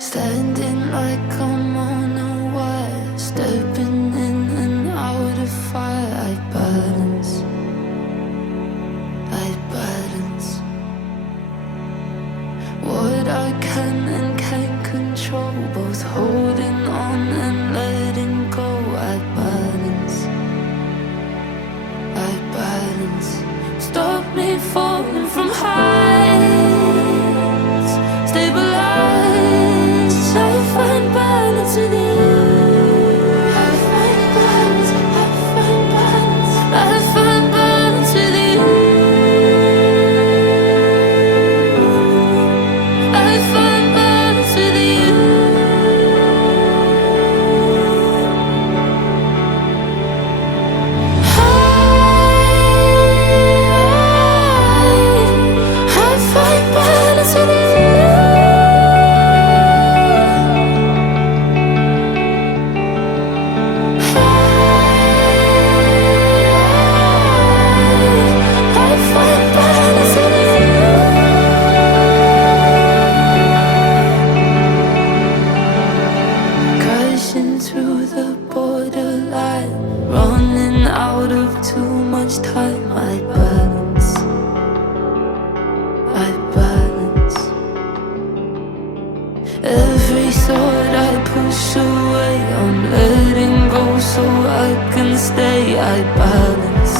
Standing like I'm on a wire, stepping in and out of fire. I balance. What I can and can't control, both holding on and letting go. I balance. Stop me falling from heights. Stabilize. I find balance with you. I find balance. I find balance. I find balance with you. I find balance with you. I find balance with you. I find balance with you. Crashing through the borderline, running out of too much time. I balance. Every thought I push away, I'm letting go so I can stay. I balance.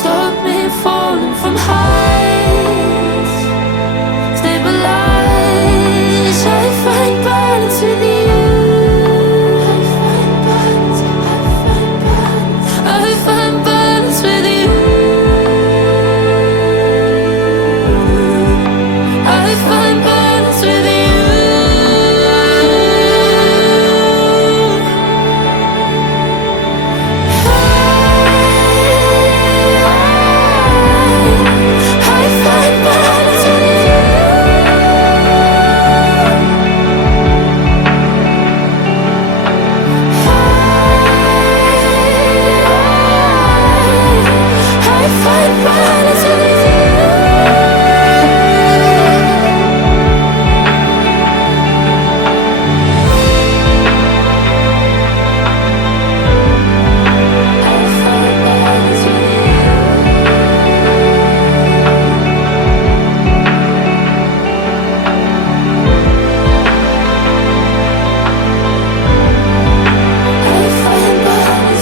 Stop me falling from heights. Stabilize. I find balance with you. I find balance. I find balance with you. I find balance with you. I find balance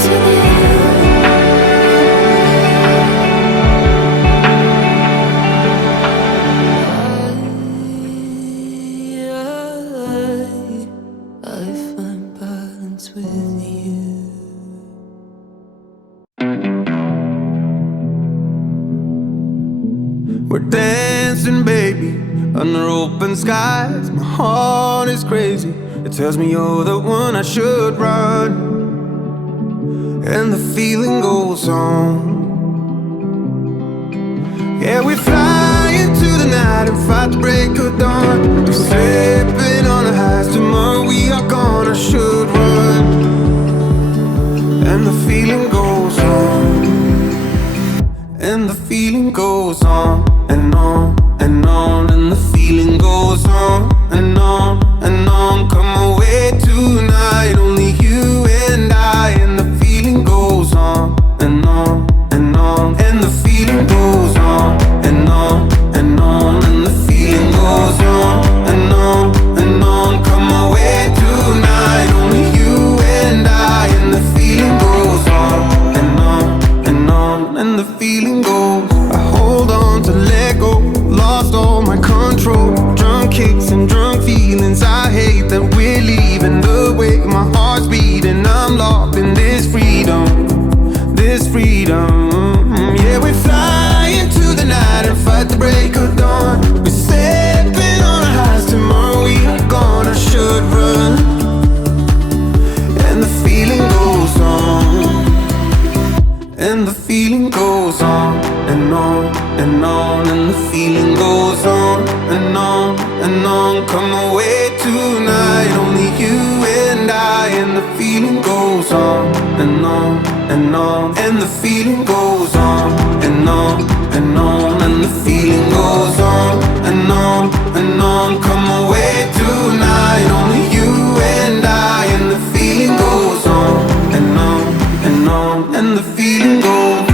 with you. I find balance with you. We're dancing, baby, under open skies. My heart is crazy. It tells me you're the one I should run, and the feeling goes on. Yeah, we fly into the night and fight the break of dawn. We're slipping on the highs. Tomorrow we are gonna should run, and the feeling goes on. And the feeling goes on and on and on, and the feeling goes on and on and on. Come away tonight, only you and I. And the feeling goes on and on and on, and the feeling goes on and on and on, and the feeling goes on and on and on. Come away tonight, only you and I. And the feeling goes on and on and on, and the feeling goes. I hold on to let go, lost all my control. Drunk kicks and drunk feelings, I hate that we're leaving. The way my heart's beating, I'm locked in this freedom, this freedom. Yeah, we fly into the night and fight the break of dawn. We're stepping on our highs. Tomorrow we are gonna should run, and the feeling goes on. And the feeling goes on and on and on, and the feeling goes on and on and on. Come away tonight, only you and I. And the feeling goes on and on and on, and the feeling goes on and on and on, and the feeling goes on and on down and the feeling goes.